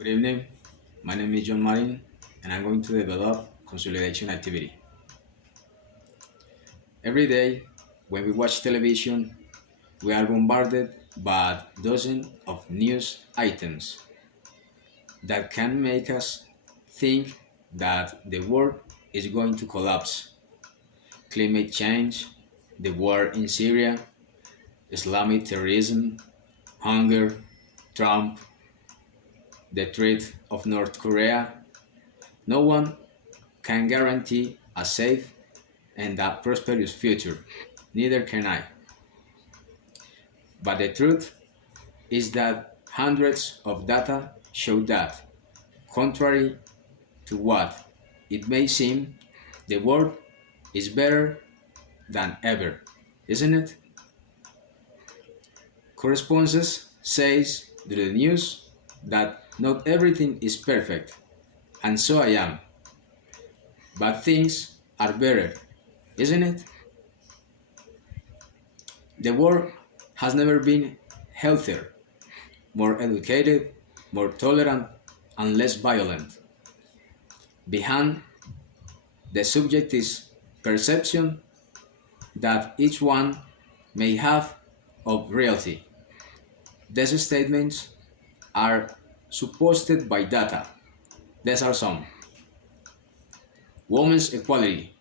Good evening. My name is John Marin, and I'm going to develop consolidation activity. Every day, when we watch television, we are bombarded by dozens of news items that can make us think that the world is going to collapse. Climate change, the war in Syria, Islamic terrorism, hunger, Trump, the threat of North Korea. No one can guarantee a safe and a prosperous future. Neither can I. But the truth is that hundreds of data show that, contrary to what it may seem, the world is better than ever, isn't it? Correspondences says through the news that not everything is perfect, and so I am. But things are better, isn't it? The world has never been healthier, more educated, more tolerant, and less violent. Behind the subjective perception that each one may have of reality. These statements are supported by data. These are some. Women's equality.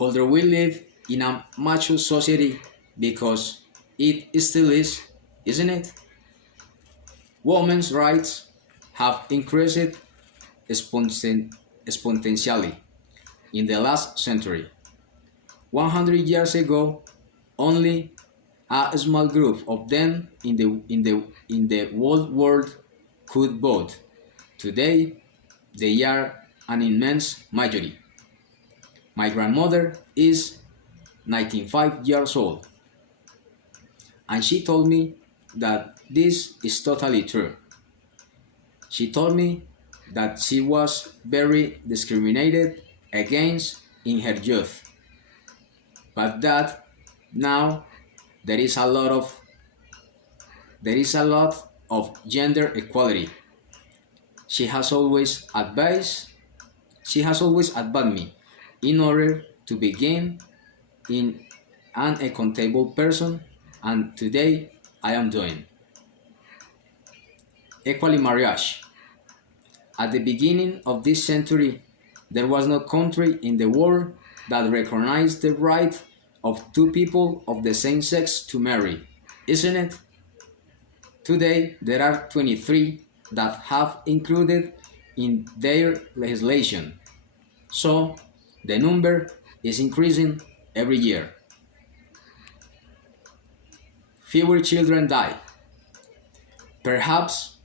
Although we live in a macho society because it still is, isn't it? Women's rights have increased exponentially in the last century. 100 years ago, only a small group of them in the whole world could vote. Today, they are an immense majority. My grandmother is 95 years old, and she told me that this is totally true. She told me that she was very discriminated against in her youth, but that now there is a lot of there is a lot of gender equality. She has always advised she has always advised me in order to begin in an accountable person, and today I am doing. Equally marriage. At the beginning of this century, there was no country in the world that recognized the right of two people of the same sex to marry, isn't it? Today, there are 23 that have included in their legislation. So, the number is increasing every year. Fewer children die. Perhaps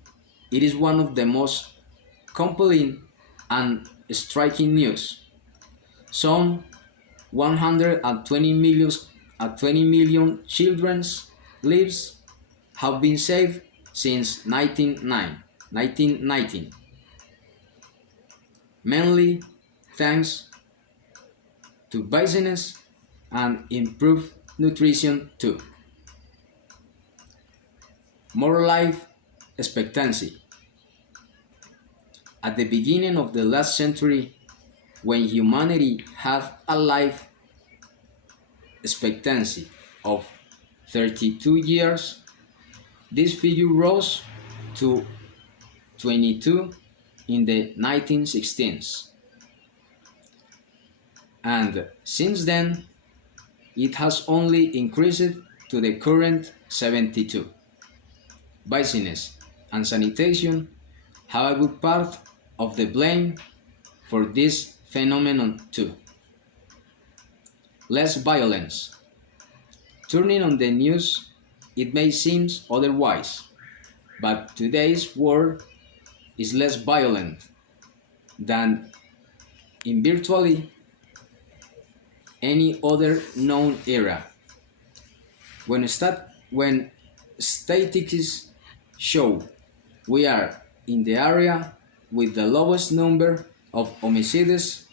it is one of the most compelling and striking news. Some 120 million, 20 million children's lives have been saved since 1919, mainly thanks to business and improved nutrition too. More life expectancy. At the beginning of the last century, when humanity had a life expectancy of 32 years, this figure rose to 22 in the 1916s. And since then, it has only increased to the current 72. Business and sanitation have a good part of the blame for this phenomenon too. Less violence. Turning on the news, it may seem otherwise, but today's world is less violent than in virtually any other known era. When statistics show we are in the area with the lowest number of homicides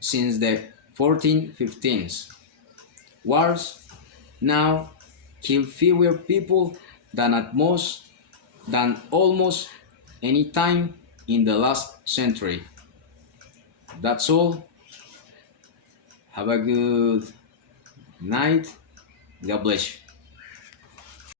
since the 1415s. Wars now kill fewer people than at most than almost any time in the last century. That's all. Have a good night. God bless you.